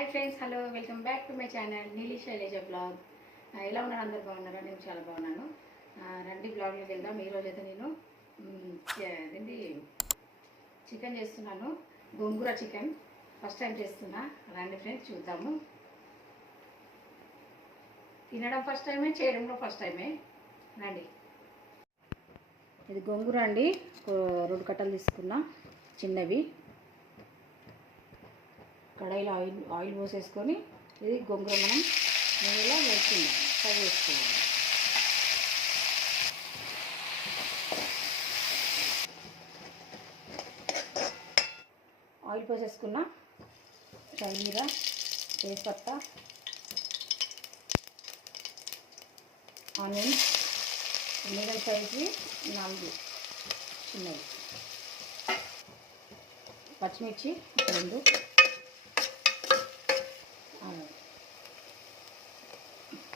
Hi friends, hello, welcome back to my channel నీలి Shailaja blog. ఎలా ఉన్నారు? అందరు బాగున్నారా? నేను చాలా బాగున్నాను. రండి బ్లాగ్లోకి వెళ్దాం. ఈరోజు అయితే నేను ఏంటి చికెన్ చేస్తున్నాను, గోంగూర చికెన్. ఫస్ట్ టైం చేస్తున్నా. రండి ఫ్రెండ్స్, చూద్దాము. తినడం ఫస్ట్ టైమే, చేయడంలో ఫస్ట్ టైమే. రండి. ఇది గోంగూర అండి, 2 కట్టలు తీసుకున్నా, చిన్నవి. కడాయిలో ఆయిల్ పోసేసుకొని ఇది గోంగూర మనం నూనెలో వేసుకుందాం, ఫ్రై చేసుకోవాలి. ఆయిల్ పోసేసుకున్న షాజీరా, తేజ్పత్తా, ఆనియన్స్ మీడియం సైజు 4 చిన్నవి, పచ్చిమిర్చి 2,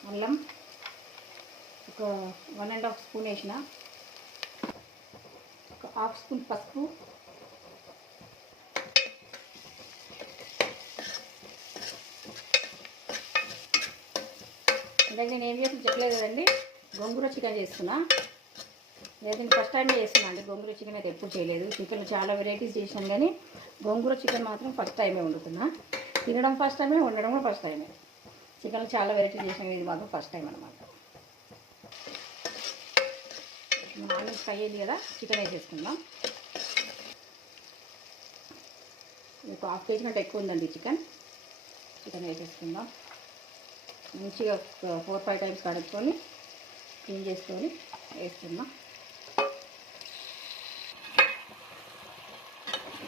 అల్లం ఒక 1½ స్పూన్ వేసిన, ఒక 1/2 స్పూన్ పసుపు, ఇందాక నేను ఏం చేసి చెప్పలేదు కదండి, గోంగూర చికెన్ చేస్తున్నా. నేను ఫస్ట్ టైం చేస్తున్నా అండి. గోంగూర చికెన్ అయితే ఎప్పుడు చేయలేదు. చికెన్ చాలా వెరైటీస్ చేసాను, కానీ గోంగూర చికెన్ మాత్రం ఫస్ట్ టైమే వండుతున్నా. తినడం ఫస్ట్ టైమే, వండడం కూడా ఫస్ట్ టైమే. చికెన్లో చాలా వెరైటీ చేసాం, ఇది మాత్రం ఫస్ట్ టైం అనమాట. ఆనియన్స్ ఫ్రై అయింది కదా, చికెన్ వేసేసుకుందాం. ఒక 1/2 kg కంటే ఎక్కువ ఉందండి చికెన్ వేసేసుకుందాం. మంచిగా 4-5 టైమ్స్ కడుక్కొని క్లీన్ చేసుకొని వేసుకుందాం.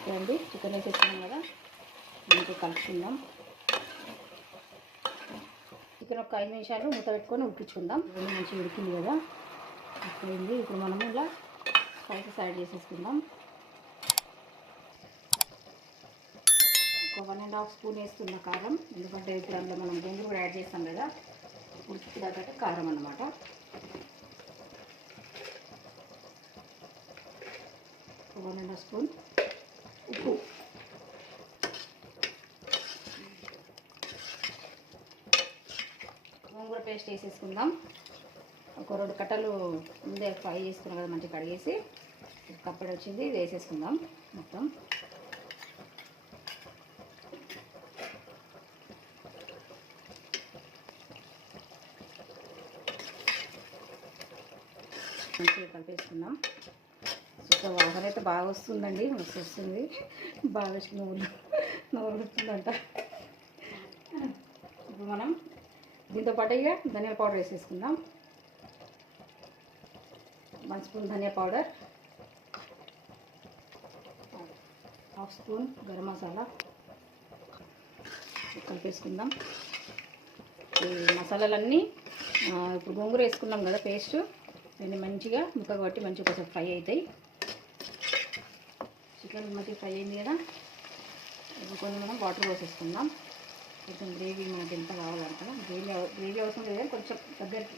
చూడండి, చికెన్ వేసేసుకున్నాం కదా, మంచిగా కలుపుకుందాం. చికెన్ ఒక 5 నిమిషాలు మూత పెట్టుకొని ఉడికించుకుందాం. మంచిగా ఉడికింది కదా, ఉడికింది. ఇప్పుడు మనము ఇలా స్పైసెస్ యాడ్ చేసేసుకుందాం. ఒక 1½ స్పూన్ వేస్తున్న కారం, ఎందుకంటే ఇప్పుడు అందులో మనం గోంగూర కూడా యాడ్ చేస్తాం కదా, ఉడికి తగ్గట్టు కారం అన్నమాట. ఒక 1½ స్పూన్ ఉప్పు, గోంగూర పేస్ట్ వేసేసుకుందాం. ఒక 2 కట్టలు ముందే ఫ్రై చేసుకున్నాం కదా, మంచిగా కడిగేసి కప్పడి వచ్చింది, ఇది వేసేసుకుందాం మొత్తం. మంచిగా కలిపేసుకుందాం. సో వాసన అయితే బాగా వస్తుందండి, మస్తు వస్తుంది. బాగా నోరు వస్తుందంట. ఇప్పుడు మనం దీంతో పాటు ఇక ధనియాల పౌడర్ వేసేసుకుందాం. 1 స్పూన్ ధనియా పౌడర్, 1/2 స్పూన్ గరం మసాలా కలిపేసుకుందాం. ఈ మసాలాలన్నీ ఇప్పుడు గోంగూర వేసుకున్నాం కదా పేస్ట్, దీన్ని మంచిగా ముక్క కొట్టి మంచిగా కొంచెం ఫ్రై అవుతాయి. చికెన్ మంచిగా ఫ్రై అయింది కదా, ఇప్పుడు కొంచెం మనం వాటర్ పోసేసుకుందాం. కొంచెం గ్రేవీ మనకి ఎంత కావాలంట, గ్రేవీ అవసరం లేదు, కొంచెం దగ్గరికి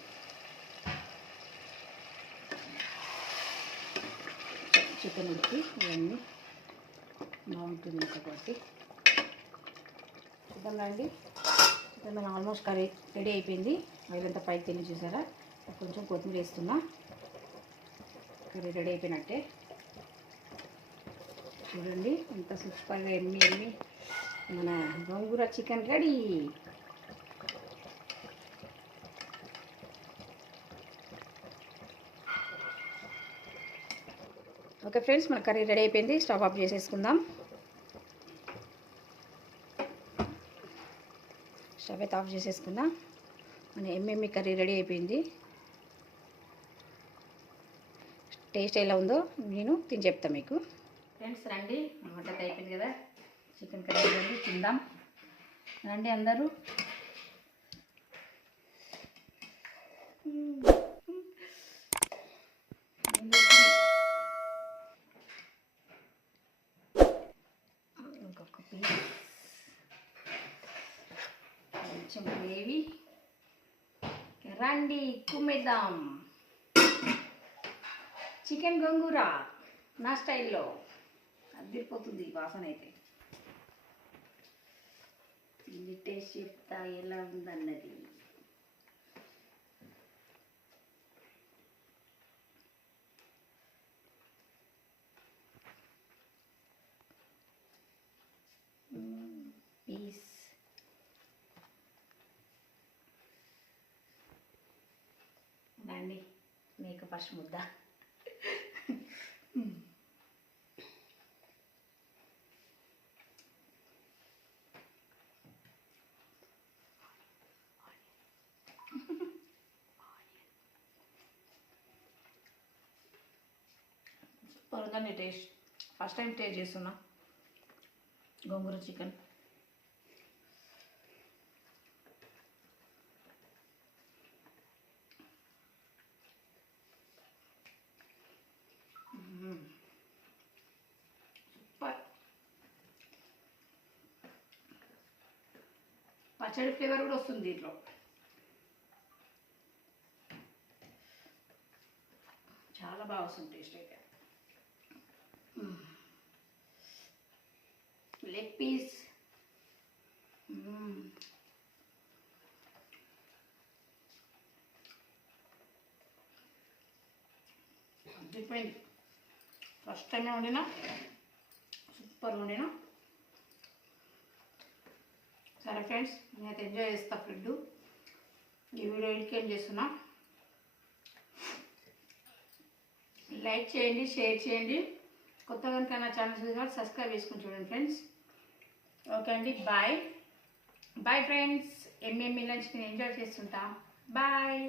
చికెన్ ఉడికి ఇవన్నీ బాగుంటుంది కాబట్టి చూద్దాం రండి. చికెన్ మనం ఆల్మోస్ట్ కర్రీ రెడీ అయిపోయింది. ఆయిల్ అంతా పైకి తిని చూసారా, కొంచెం కొత్తిమీర వేస్తున్నా. కర్రీ రెడీ అయిపోయినట్టే. చూడండి ఎంత సూపర్గా ఎమ్మి మన గోంగూర చికెన్ రెడీ. ఓకే ఫ్రెండ్స్, మన కర్రీ రెడీ అయిపోయింది. స్టవ్ ఆఫ్ చేసేసుకుందాం. స్టవ్ అయితే ఆఫ్ చేసేసుకుందాం. మన ఎమ్మెమ్మి కర్రీ రెడీ అయిపోయింది. టేస్ట్ ఎలా ఉందో నేను తిని చెప్తాను మీకు. ఫ్రెండ్స్ రండి, వంట అయిపోయింది కదా, చికెన్ కర్రీ రండి తిందాం. రండి అందరూ. ఇంకొక పీస్, కొంచెం గ్రేవీ. రండి కుమ్మేద్దాం. చికెన్ గోంగూర నా స్టైల్లో అదిరిపోతుంది వాసన అయితే. ఇది టేస్ట్ చెప్తా ఎలా ఉందన్నది. పీస్ రండి మీకు ఫస్ట్ ముద్ద. సూపర్ ఉందండి టేస్ట్. ఫస్ట్ టైం టేస్ట్ చేస్తున్నా గోంగూర చికెన్. సూపర్. పచ్చడి ఫ్లేవర్ కూడా వస్తుంది దీంట్లో. చాలా బాగా వస్తుంది టేస్ట్ అయితే. Leg piece అదిపోయింది. ఫస్ట్ టైమే వండినా, సూపర్ వండినా. సరే ఫ్రెండ్స్, నేనైతే ఎంజాయ్ చేస్తా ఫుడ్. ఈ వీడియో ఇంకేం చేస్తున్నా, లైక్ చేయండి, షేర్ చేయండి. కొత్తగా కనుక నా ఛానల్ చూసి సబ్స్క్రైబ్ చేసుకుని చూడండి ఫ్రెండ్స్. ఓకే అండి, బాయ్ బాయ్ ఫ్రెండ్స్. ఎంఎంఈ లంచ్కి నేను ఎంజాయ్ చేస్తుంటా. బాయ్.